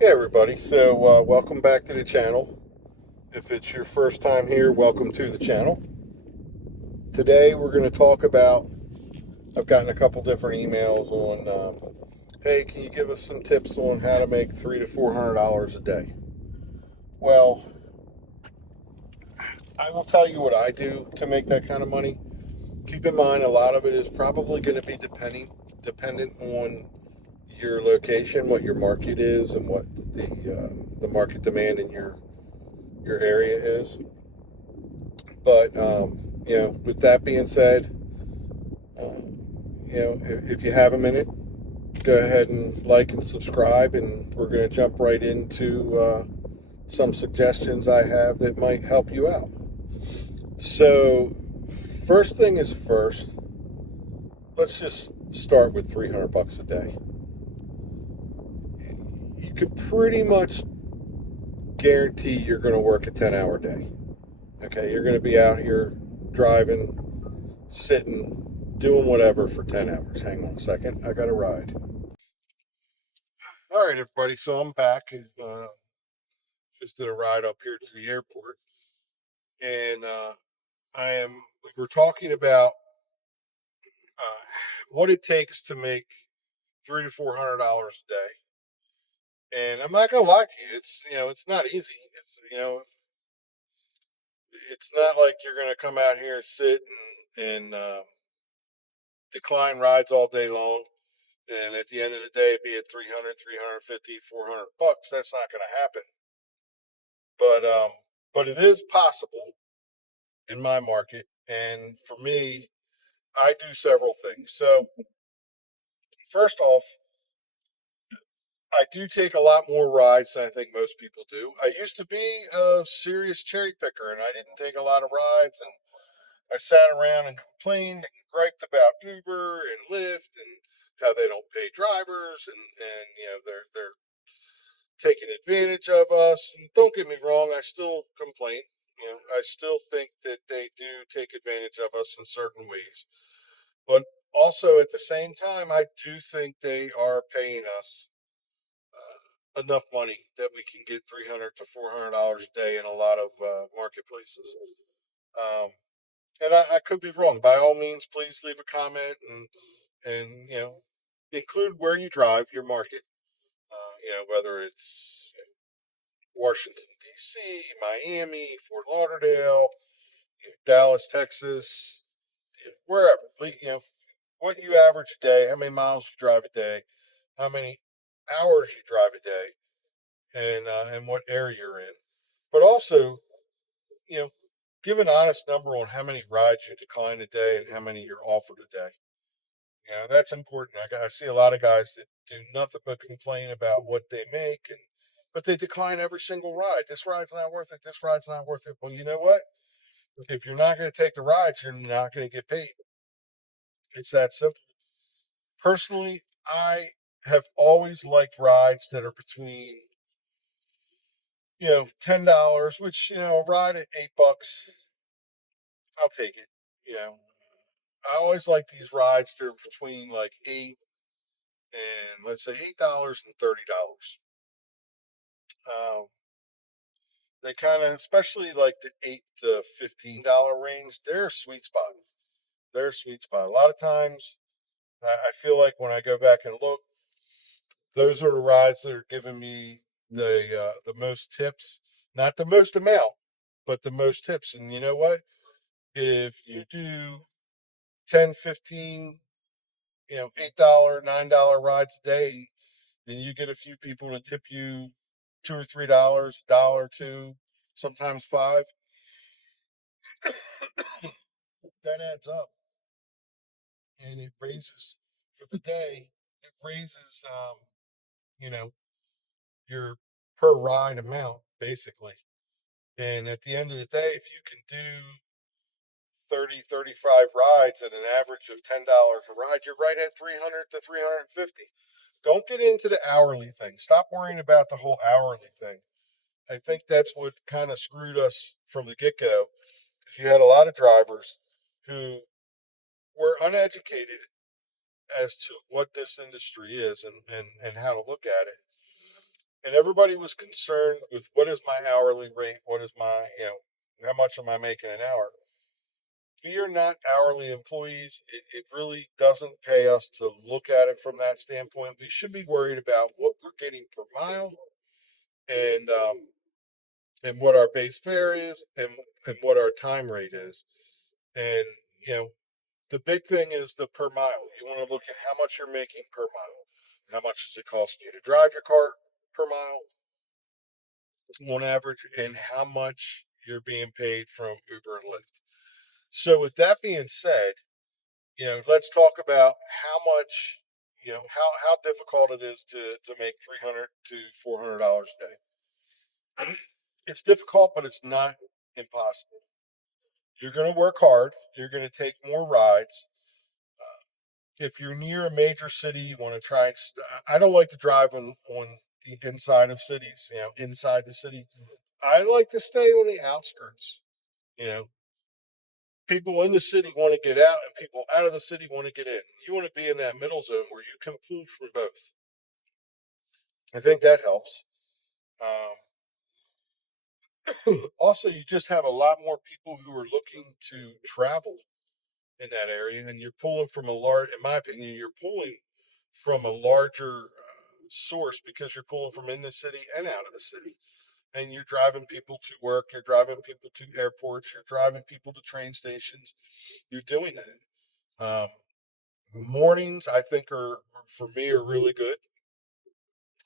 Hey everybody, welcome back to the channel. If it's your first time here, welcome to the channel. Today we're going to talk about, I've gotten a couple different emails on, hey, can you give us some tips on how to make $300 to $400 a day? Well, I will tell you what I do to make that kind of money. Keep in mind, a lot of it is probably going to be dependent on your location, what your market is, and what the market demand in your area is. But with that being said, if you have a minute, go ahead and like and subscribe, and we're going to jump right into some suggestions I have that might help you out. So, first thing is first. Let's just start with 300 bucks a day. You could pretty much guarantee you're going to work a 10-hour day. Okay, you're going to be out here driving, sitting, doing whatever for 10 hours. Hang on a second. I got a ride. All right, everybody. So I'm back. Just did a ride up here to the airport. And we're talking about uh, what it takes to make $300 to $400 a day. And I'm not going to lie to you. It's not easy. It's not like you're going to come out here and sit and decline rides all day long. And at the end of the day, be it 300, 350, 400 bucks. That's not going to happen. But, um, but it is possible in my market. And for me, I do several things. So, first off, I do take a lot more rides than I think most people do. I used to be a serious cherry picker and I didn't take a lot of rides. And I sat around and complained and griped about Uber and Lyft and how they don't pay drivers and they're taking advantage of us. And don't get me wrong, I still complain. I still think that they do take advantage of us in certain ways. But also at the same time, I do think they are paying us enough money that we can get 300 to $400 a day in a lot of marketplaces. Um, and I could be wrong. By all means, please leave a comment and include where you drive, your market. Whether it's Washington D.C., Miami, Fort Lauderdale, Dallas, Texas, wherever. What you average a day, how many miles you drive a day, how many hours you drive a day, and what area you're in. But also, you know, give an honest number on how many rides you decline a day and how many you're offered a day. That's important. I see a lot of guys that do nothing but complain about what they make, but they decline every single ride. This ride's not worth it. This ride's not worth it. Well, you know what? If you're not going to take the rides, you're not going to get paid. It's that simple. Personally, I have always liked rides that are between $10, which a ride at $8, I'll take it. You know, I always like these rides that are between like and let's say $8 and $30. Um, they kind of, especially like the $8 to $15 range, they're a sweet spot. They're a sweet spot. A lot of times, I feel like when I go back and look, those are the rides that are giving me the most tips. Not the most amount, but the most tips. And you know what? If you do 10, 15, $8, $9 rides a day, then you get a few people to tip you $2 or $3, dollar or two, sometimes five. That adds up, and it raises for the day. It raises, you know, your per ride amount basically. And at the end of the day, if you can do 30, 35 rides at an average of $10 a ride, you're right at 300 to 350. Don't get into the hourly thing. Stop worrying about the whole hourly thing. I think that's what kind of screwed us from the get go. Because you had a lot of drivers who were uneducated as to what this industry is and how to look at it. and everybody was concerned with what is my hourly rate, what is my, how much am I making an hour? We are not hourly employees. It really doesn't pay us to look at it from that standpoint. We should be worried about what we're getting per mile, and what our base fare is, and what our time rate is. And you know, the big thing is the per mile. You want to look at how much you're making per mile. How much does it cost you to drive your car per mile on average, and how much you're being paid from Uber and Lyft. So, with that being said, let's talk about how much, how difficult it is to make $300 to $400 a day. It's difficult, but it's not impossible. You're going to work hard. You're going to take more rides. If you're near a major city, you want to try. I don't like to drive on the inside of cities. Inside the city. I like to stay on the outskirts. You know, people in the city want to get out, and people out of the city want to get in. You want to be in that middle zone where you can pull from both. I think that helps. Also, you just have a lot more people who are looking to travel in that area, and you're pulling from a large, in my opinion, you're pulling from a larger source because you're pulling from in the city and out of the city. And you're driving people to work, you're driving people to airports, you're driving people to train stations. You're doing that. Mornings, I think, for me, are really good.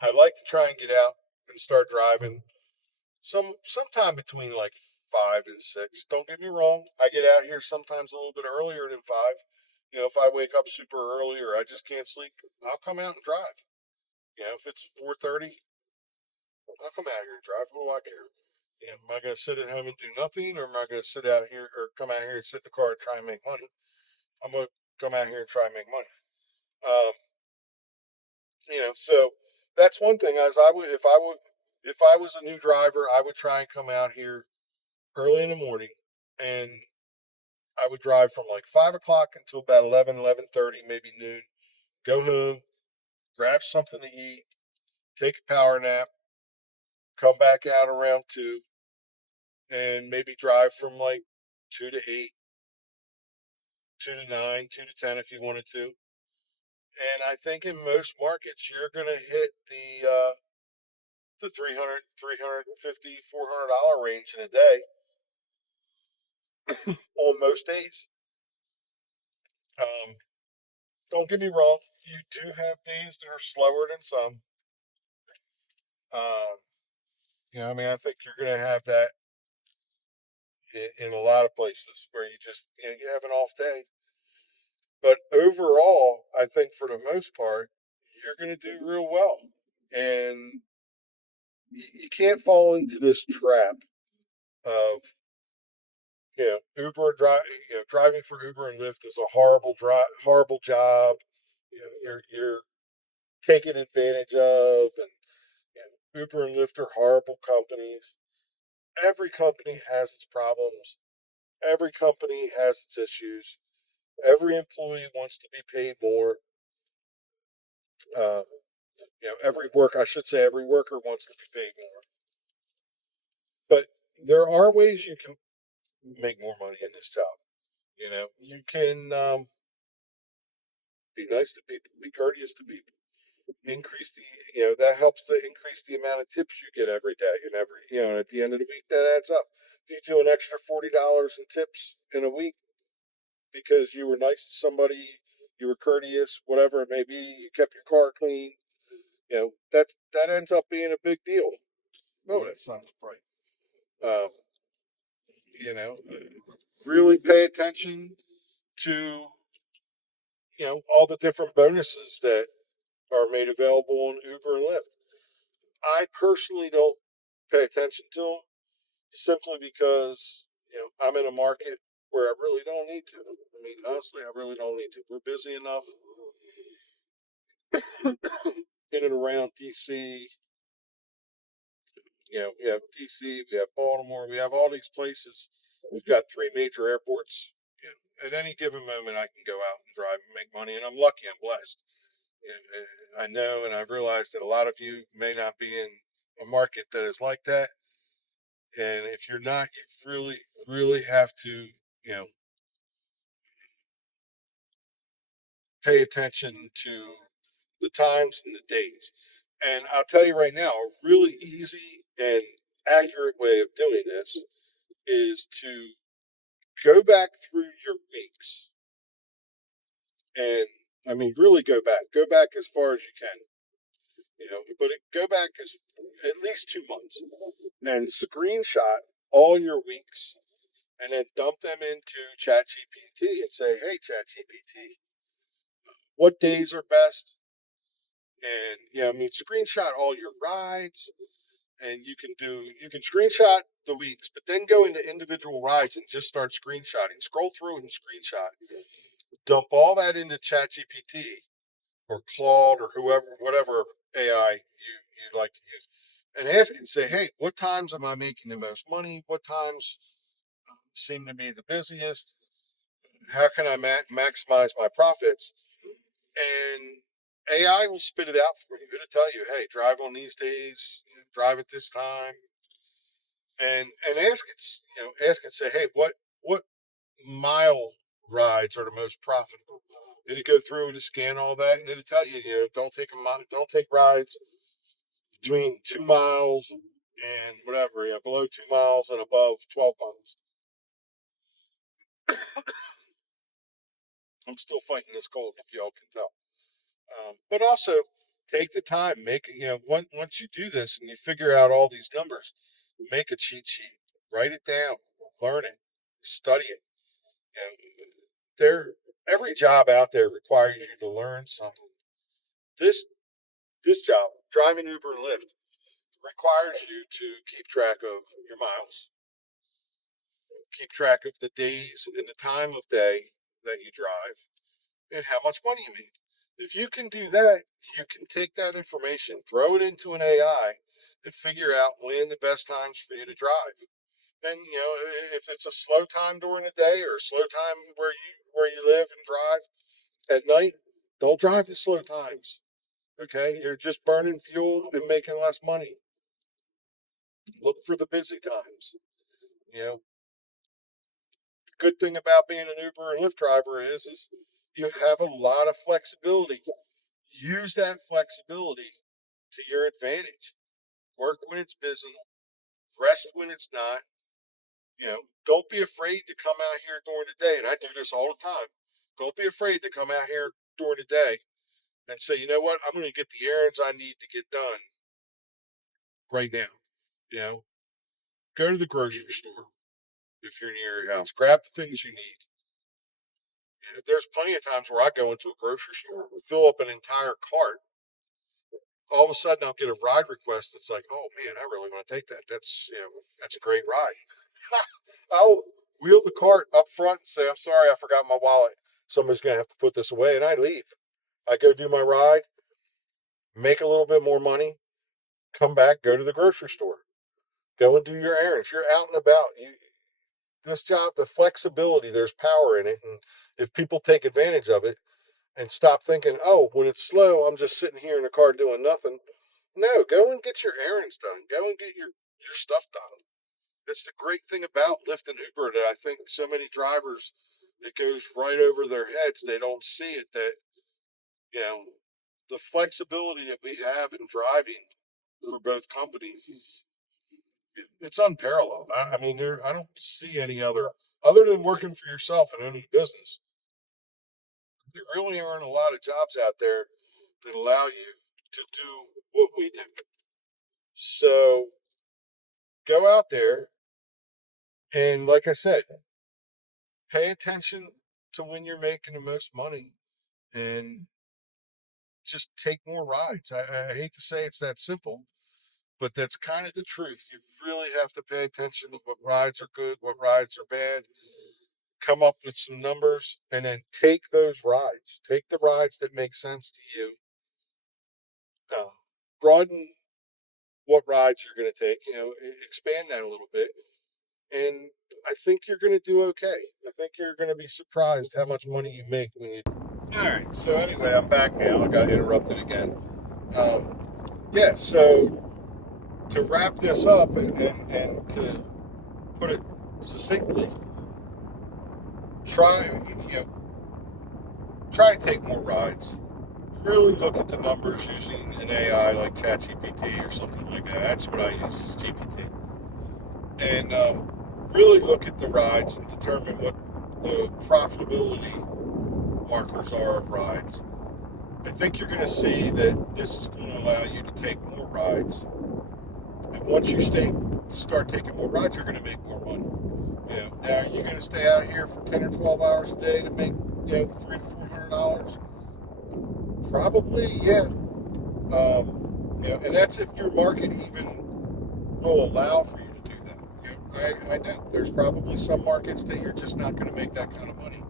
I like to try and get out and start driving sometime between like 5 and 6. Don't get me wrong. I get out here sometimes a little bit earlier than 5. If I wake up super early or I just can't sleep, I'll come out and drive. If it's 4:30, I'll come out here and drive. What do I care? Am I going to sit at home and do nothing, or am I going to sit out here or come out here and sit in the car and try and make money? I'm going to come out here and try and make money. Um, so that's one thing. As if I was a new driver, I would try and come out here early in the morning, and I would drive from like 5 o'clock until about 11:30, maybe noon. Go home, grab something to eat, take a power nap, come back out around 2, and maybe drive from like 2 to 8, 2 to 9, 2 to 10 if you wanted to. And I think in most markets, you're going to hit the 300, 350, $400 range in a day on most days. Um, don't get me wrong, you do have days that are slower than some. Um, I mean, I think you're going to have that in a lot of places where you just, you have an off day. But overall, I think for the most part, you're going to do real well. And you can't fall into this trap of, driving for Uber and Lyft is a horrible job. You're taken advantage of, and Uber and Lyft are horrible companies. Every company has its problems. Every company has its issues. Every employee wants to be paid more. Um, I should say, every worker wants to be paid more. But there are ways you can make more money in this job. You can be nice to people, be courteous to people, increase that helps to increase the amount of tips you get every day, and at the end of the week that adds up. If you do an extra $40 in tips in a week because you were nice to somebody, you were courteous, whatever it may be, you kept your car clean, that ends up being a big deal. Oh, that sun is bright. Um, you know, really pay attention to all the different bonuses that are made available on Uber and Lyft. I personally don't pay attention to them simply because I'm in a market where I really don't need to. I mean, honestly, I really don't need to. We're busy enough in and around DC. We have DC, we have Baltimore, we have all these places. We've got 3 major airports. At any given moment, I can go out and drive and make money, and I'm lucky, I'm blessed. I know, and I've realized that a lot of you may not be in a market that is like that. And if you're not, you really have to, pay attention to the times and the days. And I'll tell you right now, a really easy and accurate way of doing this is to go back through your weeks. And I mean, really go back. Go back as far as you can, but go back as at least 2 months and screenshot all your weeks and then dump them into ChatGPT and say, hey, ChatGPT, what days are best? And yeah, I mean, screenshot all your rides, and you can screenshot the weeks, but then go into individual rides and just start screenshotting. Scroll through and screenshot. Dump all that into ChatGPT or Claude or whoever, whatever AI you'd like to use, and ask it and say, hey, what times am I making the most money? What times seem to be the busiest? How can I maximize my profits? And AI will spit it out for you. It'll tell you, hey, drive on these days, drive at this time, and ask it, ask it, say, hey, what mile rides are the most profitable? It'll go through and scan all that, and it'll tell you, don't take rides between 2 miles and whatever, below 2 miles and above 12 miles. I'm still fighting this cold, if y'all can tell. But also take the time, once you do this and you figure out all these numbers, make a cheat sheet, write it down, learn it, study it. You know, there, every job out there requires you to learn something. This this job, driving Uber and Lyft, requires you to keep track of your miles, keep track of the days and the time of day that you drive, and how much money you made. If you can do that, you can take that information, throw it into an AI, and figure out when the best times for you to drive. And if it's a slow time during the day or a slow time where you live and drive at night, don't drive the slow times. Okay, you're just burning fuel and making less money. Look for the busy times. You know, the good thing about being an Uber and Lyft driver is you have a lot of flexibility. Use that flexibility to your advantage. Work when it's busy, rest when it's not. Don't be afraid to come out here during the day. And I do this all the time. Don't be afraid to come out here during the day and say, you know what, I'm going to get the errands I need to get done right now. You know, go to the grocery store if you're near your house. Grab the things you need. There's plenty of times where I go into a grocery store, fill up an entire cart. All of a sudden, I'll get a ride request. It's like, oh man, I really want to take that. That's a great ride. I'll wheel the cart up front and say, I'm sorry, I forgot my wallet. Somebody's going to have to put this away. And I leave. I go do my ride, make a little bit more money, come back, go to the grocery store, go and do your errands. You're out and about. This job, the flexibility, there's power in it. And if people take advantage of it and stop thinking, oh, when it's slow, I'm just sitting here in the car doing nothing. No, go and get your errands done. Go and get your stuff done. That's the great thing about Lyft and Uber that I think so many drivers, it goes right over their heads. They don't see it that, you know, the flexibility that we have in driving for both companies is it's unparalleled. I mean, I don't see any other than working for yourself in any business. There really aren't a lot of jobs out there that allow you to do what we do. So go out there and, like I said, pay attention to when you're making the most money and just take more rides. I hate to say it's that simple, but that's kind of the truth. You really have to pay attention to what rides are good, what rides are bad, come up with some numbers, and then take those rides. Take the rides that make sense to you. Uh, Broaden what rides you're going to take, expand that a little bit. And I think you're going to do okay. I think you're going to be surprised how much money you make when you All right. So anyway, I'm back now. I got interrupted again. Um, yeah. So to wrap this up and to put it succinctly, try you know try to take more rides. Really look at the numbers using an AI like ChatGPT or something like that. That's what I use is GPT. And really look at the rides and determine what the profitability markers are of rides. I think you're going to see that this is going to allow you to take more rides. And once you start taking more rides, you're going to make more money. Now are you going to stay out here for 10 or 12 hours a day to make $300 to $400? Probably, yeah. And that's if your market even will allow for you to do that. I know there's probably some markets that you're just not going to make that kind of money.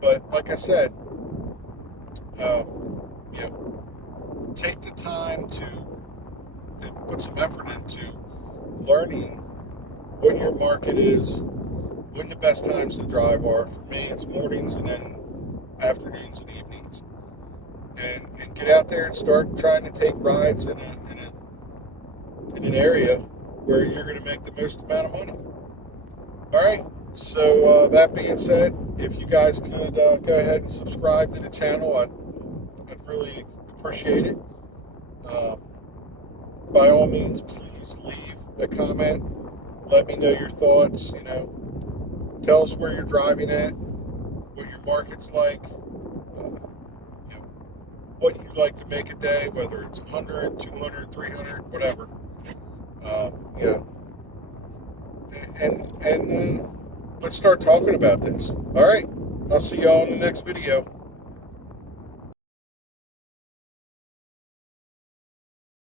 But like I said, you know, take the time to put some effort into learning what your market is, when the best times to drive are. For me, it's mornings and then afternoons and evenings. And get out there and start trying to take rides in an area where you're going to make the most amount of money. All right. So that being said, if you guys could go ahead and subscribe to the channel, I'd really appreciate it. Um, by all means, please leave a comment. Let me know your thoughts. Tell us where you're driving at, what your market's like, what you'd like to make a day, whether it's 100, 200, 300, whatever. Yeah, and let's start talking about this. All right, I'll see y'all in the next video.